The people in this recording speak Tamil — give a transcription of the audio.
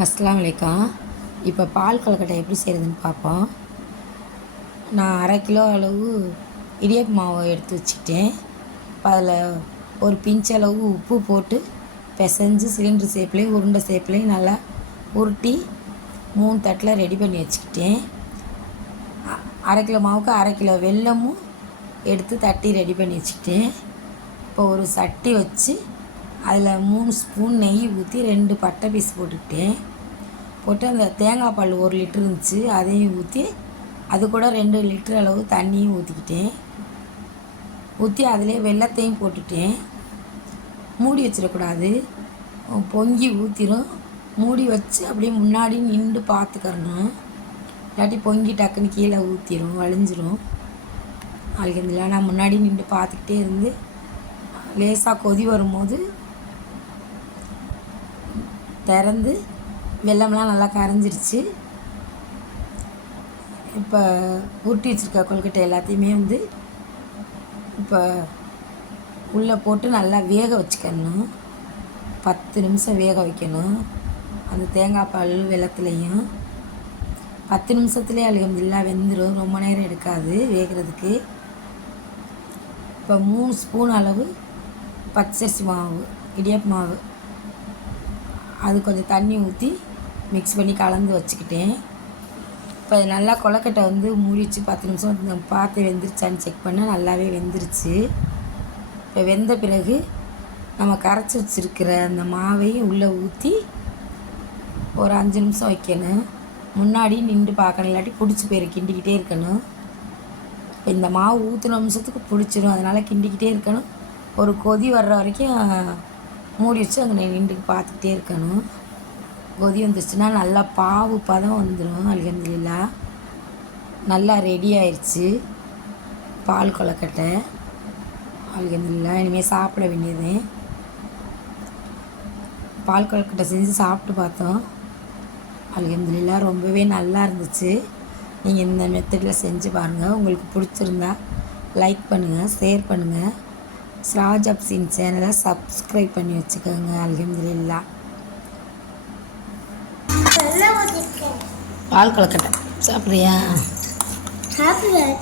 அஸ்ஸலாமு அலைக்கும். இப்போ பால் கொழுக்கட்டை எப்படி செய்கிறதுன்னு பார்ப்போம். நான் 1/2 கிலோ அளவு இடியாப்பு மாவு எடுத்து வச்சுக்கிட்டேன். இப்போ அதில் ஒரு பிஞ்ச் அளவு உப்பு போட்டு பிசைஞ்சு சிலிண்டர் ஷேப்லேயும் உருண்டை ஷேப்லேயும் நல்லா உருட்டி 3 தட்டில் ரெடி பண்ணி வச்சுக்கிட்டேன். 1/2 கிலோ மாவுக்கு 1/2 கிலோ வெல்லமும் எடுத்து தட்டி ரெடி பண்ணி வச்சுக்கிட்டேன். இப்போ ஒரு சட்டி வச்சு அதில் 3 ஸ்பூன் நெய் ஊற்றி 2 பட்டை பீஸ் போட்டுக்கிட்டேன். போட்டு அந்த தேங்காய் பால் 1 லிட்ரு இருந்துச்சு, அதையும் ஊற்றி அது கூட 2 லிட்டர் அளவு தண்ணியும் ஊற்றிக்கிட்டேன். ஊற்றி அதிலே வெல்லத்தையும் போட்டுட்டேன். மூடி வச்சிடக்கூடாது, பொங்கி ஊற்றிடும். மூடி வச்சு அப்படியே முன்னாடி நின்று பார்த்துக்கறணும், இல்லாட்டி பொங்கி டக்குன்னு கீழே ஊற்றிடும், வழிஞ்சிரும். அதுக்கு நான் முன்னாடி நின்று பார்த்துக்கிட்டே இருந்து லேசாக கொதி வரும்போது திறந்து வெல்லம்லாம் நல்லா கரைஞ்சிருச்சு. இப்போ உருட்டி வச்சுருக்க கொழுக்கட்டை எல்லாத்தையுமே இப்போ உள்ளே போட்டு நல்லா வேக வச்சுக்கணும். 10 நிமிஷம் வேக வைக்கணும். அந்த தேங்காய் பால் வெல்லத்துலேயும் 10 நிமிஷத்துலேயே அல்ஹம்துலில்லாஹ் வெந்துடும். ரொம்ப நேரம் எடுக்காது வேகிறதுக்கு. இப்போ 3 ஸ்பூன் அளவு பச்சரிசி மாவு, இடியாப்பு மாவு, அது கொஞ்சம் தண்ணி ஊற்றி மிக்ஸ் பண்ணி கலந்து வச்சுக்கிட்டேன். இப்போ நல்லா கொழுக்கட்டை மூடி வச்சு 10 நிமிஷம் பார்த்து வெந்துருச்சான்னு செக் பண்ண நல்லாவே வெந்துருச்சு. இப்போ வெந்த பிறகு நம்ம கரைச்சி வச்சுருக்கிற அந்த மாவையும் உள்ளே ஊற்றி ஒரு 5 நிமிஷம் வைக்கணும். முன்னாடி நின்று பார்க்கணும், இல்லாட்டி பிடிச்சி போயிரு, கிண்டிக்கிட்டே இருக்கணும். இப்போ இந்த மாவு ஊற்றின நிமிஷத்துக்கு பிடிச்சிரும், அதனால் கிண்டிக்கிட்டே இருக்கணும். ஒரு கொதி வர்ற வரைக்கும் மூடி வச்சு அங்கே நின்று பார்த்துக்கிட்டே இருக்கணும். கொதி வந்துச்சுன்னா நல்லா பாவு பதம் வந்துடும். அல்ஹம்துலில்லாஹ் நல்லா ரெடி ஆயிடுச்சு பால் கொழுக்கட்டை. அல்ஹம்துலில்லாஹ் இனிமேல் சாப்பிட வேண்டியது. பால் கொழுக்கட்டை செஞ்சு சாப்பிட்டு பார்த்தோம். அல்ஹம்துலில்லாஹ் ரொம்பவே நல்லா இருந்துச்சு. நீங்கள் இந்த மெத்தடில் செஞ்சு பாருங்கள். உங்களுக்கு பிடிச்சிருந்தா லைக் பண்ணுங்கள், ஷேர் பண்ணுங்கள். ஸ்ராஜ் அப்சின் சேனலை சப்ஸ்கிரைப் பண்ணி வச்சுக்கோங்க. அல்ஹம்துலில்லாஹ். பால் கொழுக்கட்டை சாப்பிட்றியா? சாப்பிடுவேன்.